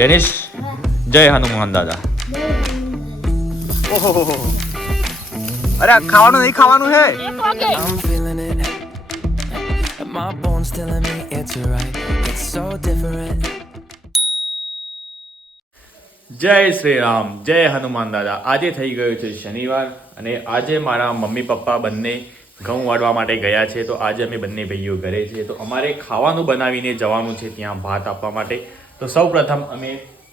Danish જય હનુમાન દાદા. ઓહો, અરે ખાવાનું નહીં ખાવાનું હે. I'm feeling it. My bones telling me it's right. It's so different. જય શ્રી રામ, જય હનુમાન દાદા. આજે થઈ ગયો છે શનિવાર અને આજે મારા મમ્મી પપ્પા બંને ઘઉં વાળવા માટે ગયા છે. તો આજે અમે બંને ભાઈઓ ઘરે છે. તો અમારે ખાવાનું બનાવીને જવાનું છે ત્યાં ભાત આપવા માટે. તો સૌ પ્રથમ અમે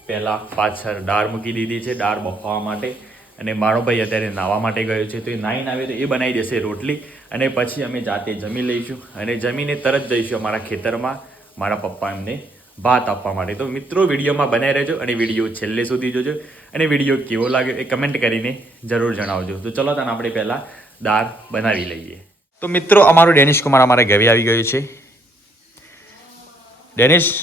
પહેલાં પાછળ દાળ મૂકી દીધી છે, દાળ બફાવવા માટે. અને મારો ભાઈ અત્યારે નાહવા માટે ગયો છે. તો એ નાહીને આવે તો એ બનાવી દેશે રોટલી અને પછી અમે જાતે જમી લઈશું અને જમીને તરત જઈશું અમારા ખેતરમાં મારા પપ્પા એમને ભાત આપવા માટે. તો મિત્રો વિડીયોમાં બનાવી રહેજો અને વિડીયો છેલ્લે સુધી જોજો અને વિડીયો કેવો લાગ્યો એ કમેન્ટ કરીને જરૂર જણાવજો. તો ચલો તને આપણે પહેલાં દાળ બનાવી લઈએ. તો મિત્રો અમારું ડેનિશ કુમાર અમારા ઘરે આવી ગયું છે. ડેનિશ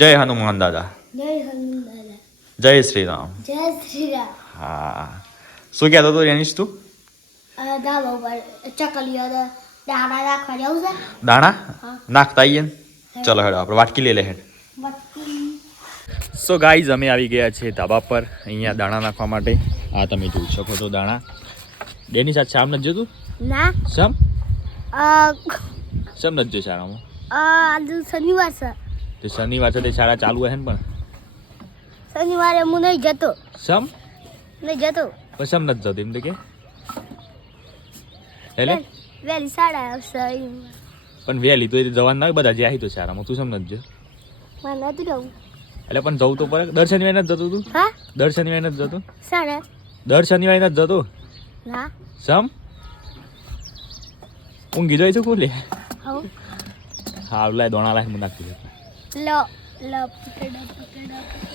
જય હનુમાન દાદા. જય હનુમાન દાદા. જય શ્રી રામ. જય શ્રી રામ. હા, શું કહેતો હતો ડેનિશ તું? દાળ ઉપર ચકલીઓ દાણા નાખવા જવું છે. દાણા નાખતા આવીએ ને. ચલો હેડો આપણે વાટકી લઈ લે હેડ. સો ગાઈઝ અમે આવી ગયા છે ધાબા પર અહીંયા દાણા નાખવા માટે. આ તમે જોઈ શકો છો દાણા. ડેનિશ આજ શામ નથી જતું? ના શમ નથી જો શાળામાં? આજે શનિવાર છે. તો શનિવાર છે તે શાળા ચાલુ હશે ને? પણ શનિવારે હું નહીં જતો. શમ નહીં જતો. પણ શમ નથી જતું એમ તો કે એટલે વહેલી શાળા આવશે. પણ વહેલી તો એ જવાનું ના હોય બધા જે આવી તો શાળામાં. તું શમ નથી જો? મારે નથી જવું. એટલે પણ જવું તો પડે. દર શનિવારે નથી જતું તું? હા દર શનિવારે નથી જતું? શાળા દર શનિવારે નથી જતું? ના શમ ઊંઘી જાય છે કોલે? આવું હા લાય દોણા લાય હું નાખી દઉં. લો લો પકડો.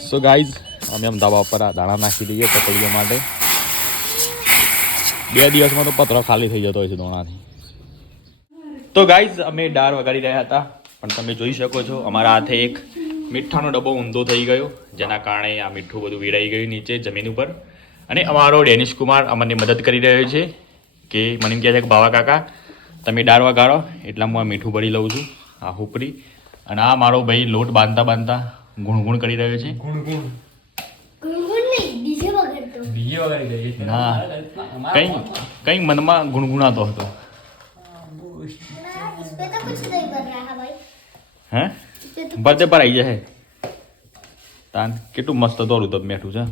સો ગાઈઝ અમે આમ ધાબા ઉપર આ દાણા નાખી દઈએ ચકલીઓ માટે. 2 દિવસમાં તો પતરો ખાલી થઈ જતો હોય છે દોણાથી. તો ગાઈઝ અમે દાળ વગાડી રહ્યા હતા પણ તમે જોઈ શકો છો અમારા હાથે એક મીઠાનો ડબ્બો ઊંધો થઈ ગયો જેના કારણે આ મીઠું બધું વેરાઈ ગયું નીચે જમીન ઉપર. અને અમારો ડેનિશ કુમાર અમને મદદ કરી રહ્યો છે કે મને એમ કહે છે કે બાવા કાકા તમે દાળ વગાડો એટલે હું આ મીઠું ભરી લઉં છું આ હુપરી. અને આ મારો ભાઈ લોટ બાંધતા ગુણગુણ કરી રહ્યો છે. ગુણગુણ નહીં ડીજે વગાડતો. ના કંઈ મનમાં ગુણગુણાતો હતો. इसपे तो कुछ नहीं बन रहा है भाई. હે ભરતે પર આવી જાય તાન કેટલું મસ્ત દોરું તો મેઠું છે.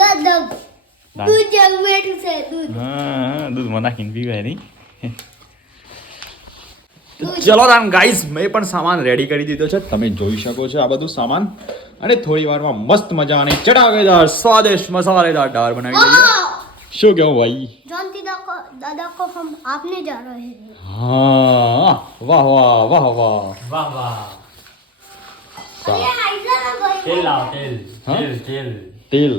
દૂધ દૂધ જેવું બેઠું છે દૂધ. હા દૂધમાં નાખીને પીવાય નહીં. ચલો તાન ગાઈસ મેં પણ સામાન રેડી કરી દીધો છે. તમે જોઈ શકો છો આ બધું સામાન. અને થોડી વારમાં મસ્ત મજાની ચટાકેદાર સ્વાદિષ્ટ મસાલેદાર દાળ બનાવી દઈએ. શું કેવું ભાઈ? जानती दादा को हम आपने जा रहे हैं. હા વાહ વાહ વાહ વાહ વાહ વાહ. अरे ऐसा ना भाई. તેલ લાવ તેલ હા? તેલ તેલ. તેલ.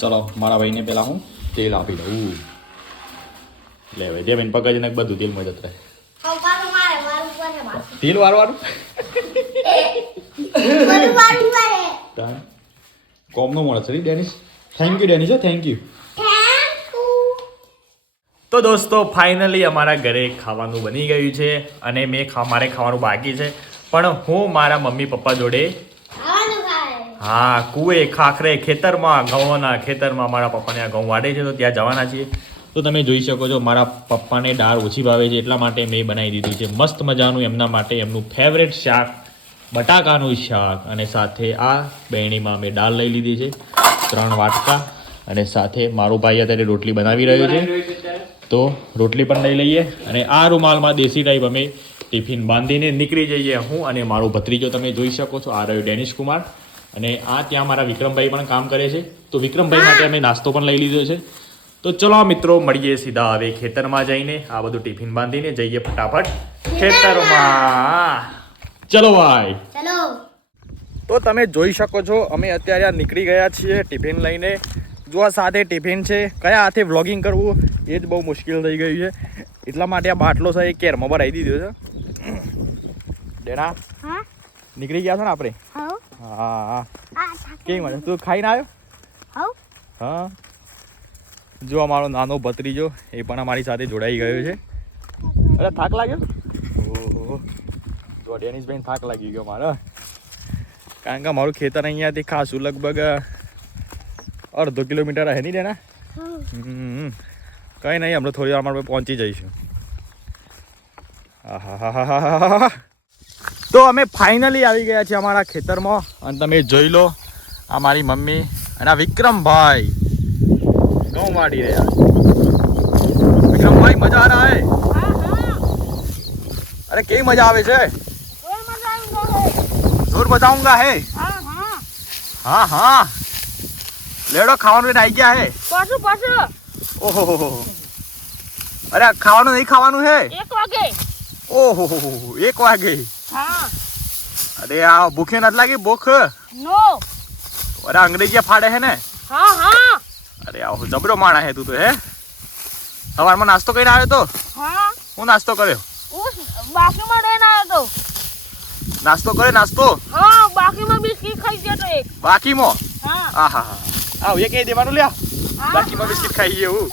ચલો મારા ભાઈને પેલા હું તેલ આપી દઉં. લે ભાઈ દે બેન પકડી નાખ બધું તેલમાં જતું રહે. हम पास मारे मारू पर है बात. તેલ વારવાનું मारू मारे. કોમનો મળે છે Danish. Thank you Danish. Thank you. Thank you. તો દોસ્તો ફાઇનલી અમારા ઘરે ખાવાનું બની ગયું છે અને મારે ખાવાનું બાકી છે પણ હું મારા મમ્મી પપ્પા જોડે आवाज उठाए. હા કુએ ખાખરે ખેતરમાં ઘઉંના ખેતરમાં મારા પપ્પાને આ ઘઉં વાડે છે તો ત્યાં જવાના છીએ. તો તમે જોઈ શકો છો મારા પપ્પાને દાળ ઓછી ભાવે છે એટલા માટે મેં બનાવી દીધું છે મસ્ત મજાનું એમના માટે એમનું ફેવરેટ શાક બટાકાનું શાક. અને સાથે આ બેણીમાં મેં દાળ લઈ લીધી છે 3 વાટકા. અને સાથે મારો ભાઈ અત્યારે રોટલી બનાવી રહ્યો છે તો રોટલી પણ લઈ લઈએ. અને આ રૂમાલમાં દેશી ટાઈપ અમે ટિફિન બાંધીને નીકળી જઈએ હું અને મારો ભત્રીજો. તમે જોઈ શકો છો આ રહ્યો ડેનિશ કુમાર. અને આ ત્યાં મારા વિક્રમભાઈ પણ કામ કરે છે તો વિક્રમભાઈ માટે અમે નાસ્તો પણ લઈ લીધો છે. તો ચલો મિત્રો મળીએ સીધા હવે ખેતરમાં જઈને આ બધું ટિફિન બાંધીને જઈએ ફટાફટ ખેતરમાં. ચલો ભાઈ. चलो. તો તમે જોઈ શકો છો અમે અત્યારે આ નીકળી ગયા છીએ ટિફિન લઈને. જો આ સાથે ટિફિન છે કયા હાથે વ્લોગિંગ કરવું એ જ બહુ મુશ્કેલ થઈ ગયું છે એટલા માટે આ બાટલો છે એ કેરમાં ભરાઈ દીધો છે. ડેના हाँ નીકળી ગયા છો ને આપણે? हाउ હા હા. आ કેવી મજા તું ખાઈને આવ્યો? हाउ હા જો અમારો નાનો ભત્રીજો એ પણ અમારી સાથે જોડાઈ ગયો છે. અરે થાક લાગ્યો? ઓહો જો ડેનિશભાઈ થાક લાગી ગયો મારો. કારણ કે મારું ખેતર અહીંયાથી ખાસું લગભગ અડધો કિલોમીટર હે નહીં તેના. કંઈ નહીં, હમણાં થોડી વાર આપણે પહોંચી જઈશું. તો અમે ફાઇનલી આવી ગયા છીએ અમારા ખેતરમાં અને તમે જોઈ લો આ મારી મમ્મી અને આ વિક્રમભાઈ ઘઉં વાળી રહ્યા. વિક્રમભાઈ મજા આ રહા હે? અરે કેવી મજા આવે છે? જોર બતાऊंगा હે. હા હા લેડો ખાવાનું લઈને આવી ગયા હે. પાછું ઓહો અરે ખાવાનું નહીં ખાવાનું હે? 1 વાગે. ઓહો 1 વાગે. હા. અરે આ ભૂખે નથી લાગી? ભૂખ? નો. અરે અંગ્રેજી ફાડે હે ને? હા. અરે આવો જબરો માણા હે તું તો. હે સવારમાં નાસ્તો કરીને આવ્યો તો? હા. હું નાસ્તો કર્યો? બાકીમાં લઈને આવ્યો તો. નાસ્તો કરે નાસ્તો? હા, બાકીમાં બિસ્કિટ ખાઈ ગયો તો એક. બાકીમાં? હા. આહા આવ એ કહી દેવાનું લ્યા. હા. બાકીમાં બિસ્કિટ ખાઈ એવું?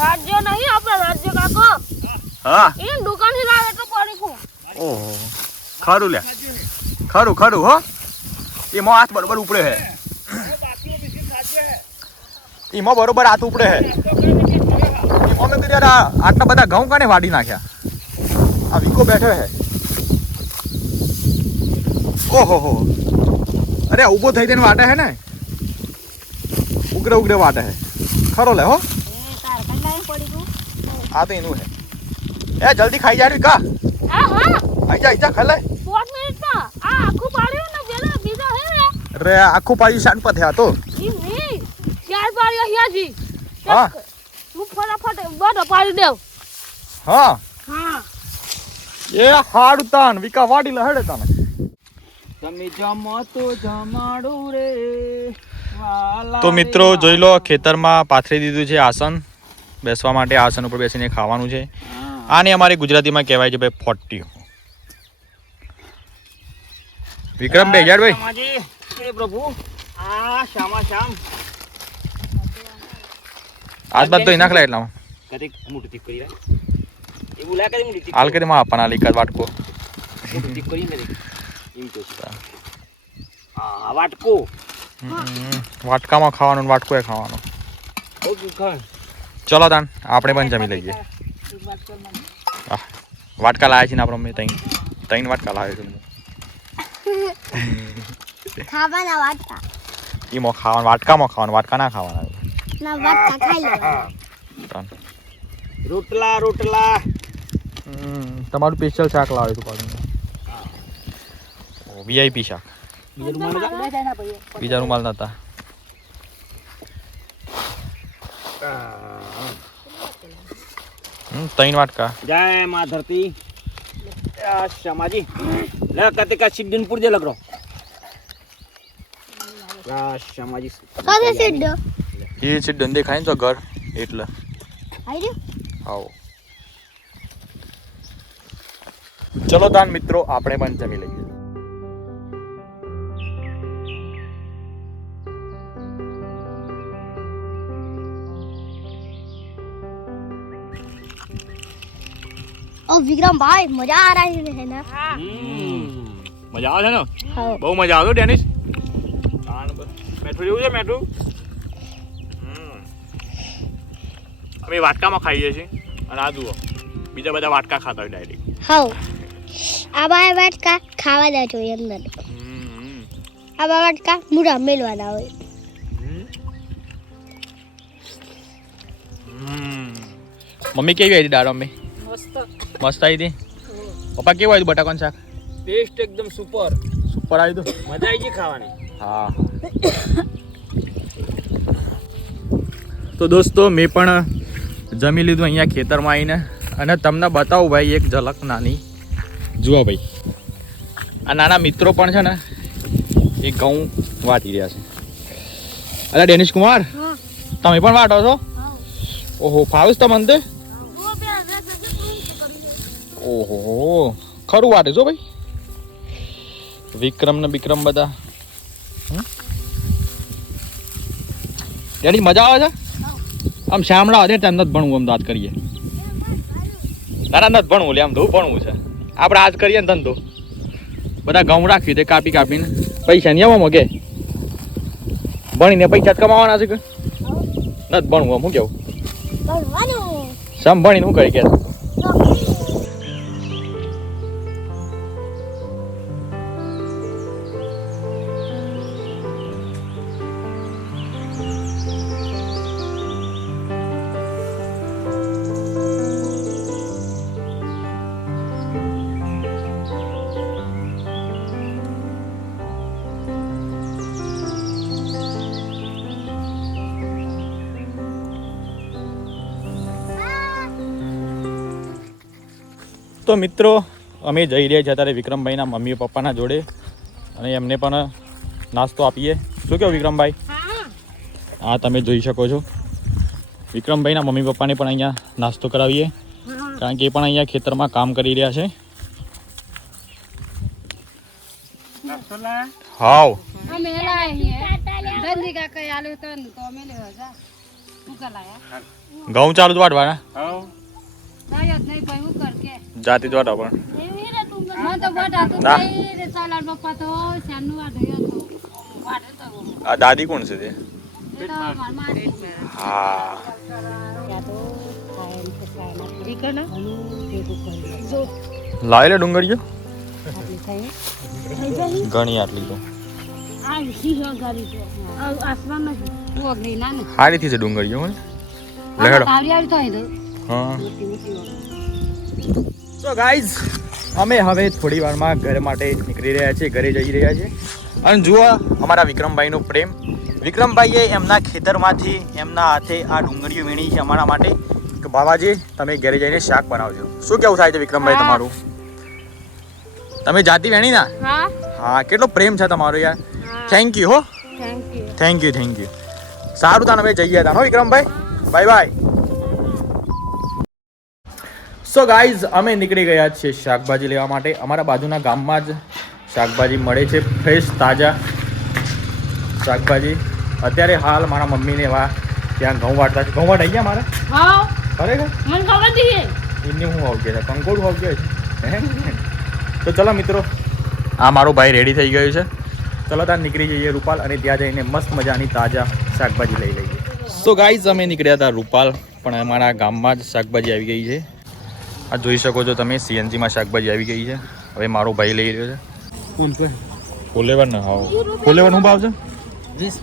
રાજ્ય નહીં આપણે રાજ્ય કાકો. હા. એ દુકાનથી લાવે તો પડી છું. ઓહો ખરું લ્યા. ખરું હો. એમાં હાથ બરોબર ઉપડે હે. એમાં બરોબર હાથ ઉપડે હે. એમાં મેં કીધું યાર આટલા બધા ઘઉં કાને વાડી નાખ્યા? આ વિકો બેઠો હે. ઓહો અરે ઊભો થઈ જઈને વાટે હે ને? ઉગરે વાટે હે. ખરો લે હો. આ તો એનું હે. એ જલ્દી ખાઈ જા કા. હા. આઈ જા ખાઈ લે. 5 મિનિટમાં આ આખું પાડ્યું ને પેલા બીજા હે ને. અરે આખું પાડી શાન પર થયા તો. ઈ નહીં. 4 પાડ્યો હયાજી. હા. હું ફટાફટ બધો પાડી દેવ. હા હા. એ હાડું તાન વિકા વાડી લે હેડે તાને. તમે જમો તો જમાડું રે વાલા. તો મિત્રો જોઈ લો ખેતરમાં પાથરી દીધું છે આસન. બેસવા માટે આસન ઉપર બેસીને ખાવાનું છે. આને અમારી ગુજરાતીમાં કહેવાય છે ભાઈ ફોટ્ટીઓ. વિક્રમ બે યાર ભાઈ. શામાજી, એ પ્રભુ આ શામ આજ બાદ તો ઇનાક લા એટલામાં કદી મોટું ટીપ કરી રહ્યા એવું લાગે કદી મોટું ટીપ હાલ કરી માં આપણા લીકા વાટકો. મોટું ટીપ કરી ને એવું તો છે. આ વાટકો વાટકામાં ખાવાનું વાટકો એ ખાવાનું. ઓકે ખા ચલો તાન આપણે પણ જમી લઈએ. વાટકા લાવ્યા છે ને આપણે ત્રણ વાટકા લાવે છે. ખાવાના વાટકા એમાં ખાવાનું વાટકામાં ખાવાનું વાટકા ના ખાવાના. ના વાટકા ખાઈ લેવાના. રોટલા તમારું સ્પેશિયલ શાક લાવે છે પાછું. વીઆઈપી શાક. બીજા રૂમાલ નતા. ત્રણ વાટકા. જય માં ધરતી. આ શામાજી લે કતે કા સિદ્ધન પુરજે લગરો. આ શામાજી કદે સીડો એ છે દંડે ખાય ને તો ઘર એટલે આઈ આવો. ચલો તાન મિત્રો આપણે પણ જમી લઈએ. ओ विक्रम भाई मजा आ रहा है ना? મજા આવે છે ને? हाँ બહુ મજા આવે ડેનિસ. મેઠું જેવું છે મેઠું. અમે વાટકામાં ખાઈએ છીએ અને આ જુઓ બીજા બધા વાટકા ખાતા હોય ડાયરેક્ટ. हाँ अब आए वाटका खावा जा જોઈએ અંદર अब આ વાટકા મુરા મેલવાના હોય. મમ્મી કેવી આવી દાળ મમ્મી? મસ્ત આવી હતી. પપ્પા કેવું આવ્યું બટાકાનું શાક? ટેસ્ટ એકદમ સુપર સુપર આવ્યું હતું. મજા આવી ગઈ ખાવાની. હા તો દોસ્તો મેં પણ જમી લીધું અહીંયા ખેતરમાં આવીને અને તમને બતાવું ભાઈ એક ઝલક નાની. જુઓ ભાઈ આ નાના મિત્રો પણ છે ને એ ઘઉં વાટી રહ્યા છે. અરે ડેનિશ કુમાર તમે પણ વાટો છો? ઓહો ફાવીશ તમને તે? ઓહો ખરું વાટે છો ભાઈ. વિક્રમ ને બિક્રમ બધા. ડેનિશ મજા આવે છે? આમ શામળા હતા ત્યાં નથી ભણવું આમ વાત કરીએ. તારા નથી ભણવું લે આમ ધો ભણવું છે આપણે આજ કરીએ ને ધંધો. બધા ઘઉં રાખ્યું તે કાપીને પૈસા નહીં આવવામાં કે ભણીને પૈસા જ કમાવાના છે કે નથી ભણવું હું કેવું ભણવાનું સમ ભણીને શું કરી કે તો મિત્રો અમે જઈ રહ્યા છીએ અત્યારે વિક્રમભાઈના મમ્મી પપ્પાના જોડે અને એમને પણ નાસ્તો આપીએ શું કહો વિક્રમભાઈ હા તમે જોઈ શકો છો વિક્રમભાઈના મમ્મી પપ્પાને પણ અહીંયા નાસ્તો કરાવીએ કારણ કે એ પણ અહીંયા ખેતરમાં કામ કરી રહ્યા છે હાવ અમે લાયા ગંદી કાકા આલે તન તો અમે લેવા જા હું કલાયા ઘઉં ચાલુ જ વાટવાના દાયત નહીં ભાઈ હું કર કે જાતી જ વાટા પણ મને તો વાટા તો નહીં રે સાલાડ પપ્પા તો શાનુ વાડ્યો તો વાડે તો આ દાદી કોણ છે તે એ તો મામા હા લાવી લે ડુંગળીઓ ઘણી આટલી તો આ સીહો ગાડી તો આસમાન નથી તું અગ્રી ના ને સારીથી છે ડુંગળીઓ હે લેડો આવડી તો હે હા સો ગાઈઝ અમે હવે થોડી વારમાં ઘર માટે નીકળી રહ્યા છીએ ઘરે જઈ રહ્યા છીએ અને જુઓ અમારા વિક્રમભાઈનો પ્રેમ વિક્રમભાઈએ એમના ખેતરમાંથી એમના હાથે આ ડુંગળીઓ વીણી છે અમારા માટે કે બાબાજી તમે ઘરે જઈને શાક બનાવજો શું કેવું થાય છે વિક્રમભાઈ તમારું તમે જાતિ વેણી ના હા હા કેટલો પ્રેમ છે તમારો યાર થેન્ક યુ હો થેન્ક યુ થેન્ક યુ સારું તાન અમે જઈએ તાન હો વિક્રમભાઈ બાય બાય સો ગાઈઝ અમે નીકળી ગયા છીએ શાકભાજી લેવા માટે અમારા બાજુના ગામમાં જ શાકભાજી મળે છે ફ્રેશ તાજા શાકભાજી અત્યારે હાલ મારા મમ્મીને એવા ત્યાં ઘઉં વાટતા છે ઘઉં વાટાઈ ગયા મારા હા ખરેખર મને ખબર દીએ એમને હું આવ ગયા કંકોડ આવ ગયો છે તો ચલો મિત્રો આ મારો ભાઈ રેડી થઈ ગયો છે ચલો ત્યાં નીકળી જઈએ રૂપાલ અને ત્યાં જઈને મસ્ત મજાની તાજા શાકભાજી લઈ લઈએ સો ગાઈઝ અમે નીકળ્યા હતા રૂપાલ પણ અમારા ગામમાં જ શાકભાજી આવી ગઈ છે આ જોઈ શકો છો તમે સીએનજીમાં શાકભાજી આવી ગઈ છે હવે મારો ભાઈ લઈ રહ્યો છે ફોલેવર ને હા ફોલેવર શું ભાવ છે 20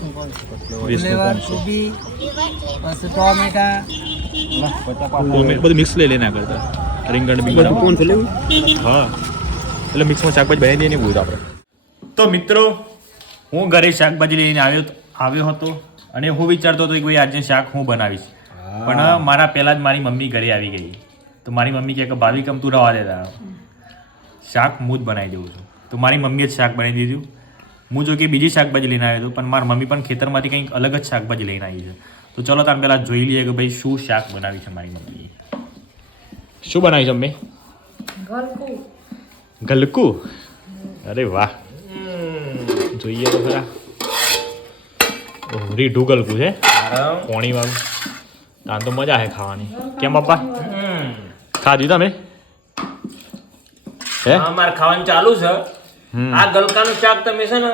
બધું મિક્સ લઈ લેના કરતા રીંગણ બીંગણ હા એટલે મિક્સમાં શાકભાજી બનાવી દઈએ ને બધું આપણે તો મિત્રો હું ઘરે શાકભાજી લઈને આવ્યો હતો અને હું વિચારતો હતો કે ભાઈ આજે શાક હું બનાવીશ પણ મારા પહેલાં જ મારી મમ્મી ઘરે આવી ગઈ તો મારી મમ્મી કહે કે ભાભી કમ તું રવા દેતા શાક હું જ બનાવી દઉં છું તો મારી મમ્મીએ જ શાક બનાવી દીધું હું જો કે બીજી શાકભાજી લઈને આવ્યો હતો પણ મારી મમ્મી પણ ખેતરમાંથી કંઈક અલગ જ શાકભાજી લઈને આવી છે તો ચલો તમે પહેલાં જોઈ લઈએ કે ભાઈ શું શાક બનાવી છે મારી મમ્મીએ શું બનાવી છે મમ્મી ગલકું અરે વાહ જોઈએ તો ખરા રીઢું ગલકું છે પોણી વાળું તાન તો મજા આવે ખાવાની કેમ પપ્પા ખાધું તમે હે મારે ખાવાનું ચાલુ છે આ ગલકાનું શાક તમે છે ને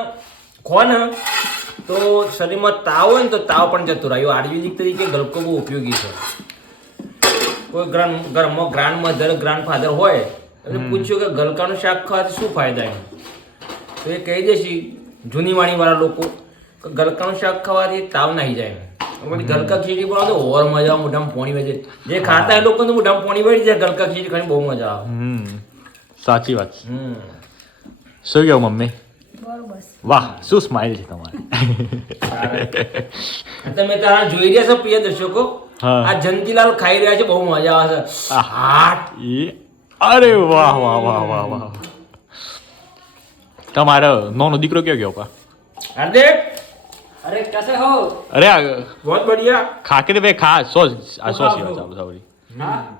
ખો ને તો શરીરમાં તાવ હોય ને તો તાવ પણ જતો રહ્યો આયુર્વેદિક તરીકે ગલકો બહુ ઉપયોગી છે કોઈ ઘરમાં ગ્રાન્ડ મધર ગ્રાન્ડ ફાધર હોય એટલે પૂછ્યું કે ગલકાનું શાક ખાવાથી શું ફાયદા એમ તો એ કહી દેશે જૂની વાણીવાળા લોકો કે ગલકાનું શાક ખાવાથી તાવ નાહી જાય ગલકા ખીચડી બનાવો તો ઓર મજા આવે મોઢામાં પોણી વજે જે ખાતા એ લોકો તો મોઢામાં પોણી વળી જાય ગલકા ખીચડી ખાવાની બહુ મજા આવે સાચી વાત શું કહ્યું મમ્મી વાહ શું સ્માઇલ છે તમારી તમે તારા જોઈ રહ્યા છો પ્રિય દર્શકો આ જંતીલાલ ખાઈ રહ્યા છે બહુ મજા આવે છે અરે વાહ વાહ વાહ વાહ વાહ તમારો નાનો દીકરો ક્યાં ગયો પા હાર્दिक अरे कैसे हो અરે बहुत बढ़िया ખા કે ભાઈ ખા સોસ આ સોસ સાવરી हाँ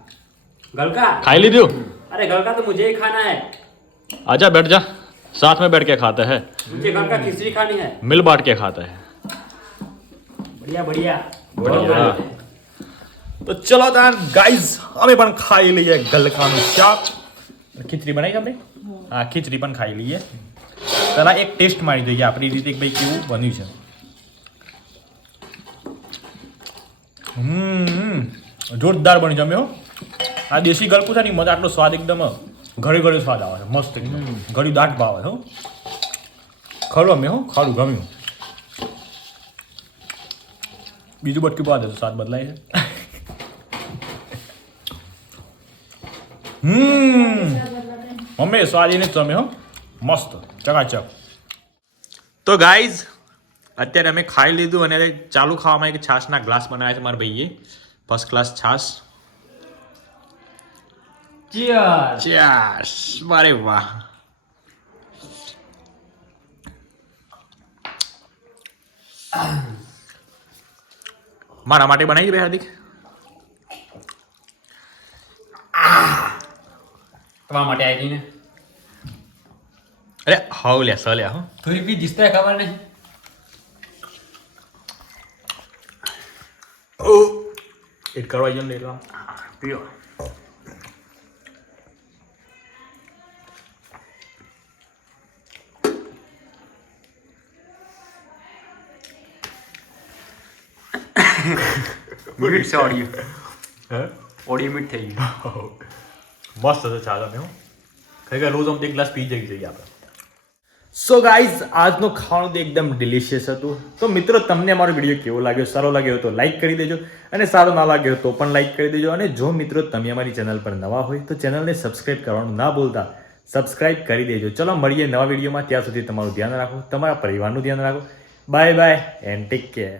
गलका ખાઈ લીધું अरे गलका तो मुझे ही खाना है आजा बैठ जा साथ में बैठ के खाते हैं मुझे गलका खिचड़ी खानी है मिल बांट के खाते हैं बढ़िया बढ़िया बढ़िया તો ચલો તાન ગાઈઝ અમે પણ ખાઈ લઈએ ગલકાનું શાક ખીચડી બનાવી આપણે હા ખીચડી પણ ખાઈ લઈએ પહેલાં એક ટેસ્ટ મારી જોઈએ આપણી રીતે ભાઈ કેવું બન્યું છે જોરદાર બની જમે હો આ દેશી ગળકું છે ને મને આટલો સ્વાદ એકદમ ઘરે ઘરે સ્વાદ આવે છે મસ્ત એકદમ ઘડી દાટ ભાવે હો ખરું અમે હો ખરું ગમ્યું બીજું બટકું પાવા દે સ્વાદ બદલાય છે મમ્મી સ્વાદ એને જ તમે હો મસ્ત ચકાચક તો ગાઈઝ અત્યારે અમે ખાઈ લીધું અને ચાલુ ખાવામાં એક છાશના ગ્લાસ બનાવ્યા છે મારા ભાઈએ ફર્સ્ટ ક્લાસ છાશ ચીયર્સ અરે વાહ મારા માટે બનાવી દે હાર્દિક તમારા માટે આવી ને અરે હાવ લે સલે હો થોડી બી દિસતા ખબર નહીં એક કરવા જઈને લઈ લો પીઓ મીઠ છે ઓડિયો હે ઓડિયો મીઠ થઈ ગયું મસ્ત છે ચા તમે હો ખરેખર રોજ અમને એક ગ્લાસ પી જઈ જઈએ આપણે સો ગાઈઝ આજનું ખાવાનું તો એકદમ ડિલિશિયસ હતું તો મિત્રો તમને અમારો વિડીયો કેવો લાગ્યો સારો લાગ્યો તો લાઈક કરી દેજો અને સારો ના લાગ્યો તો પણ લાઈક કરી દેજો અને જો મિત્રો તમે અમારી ચેનલ પર નવા હોય તો ચેનલને સબસ્ક્રાઇબ કરવાનું ના ભૂલતા સબસ્ક્રાઇબ કરી દેજો ચલો મળીએ નવા વિડીયોમાં ત્યાં સુધી તમારું ધ્યાન રાખો તમારા પરિવારનું ધ્યાન રાખો bye bye and take care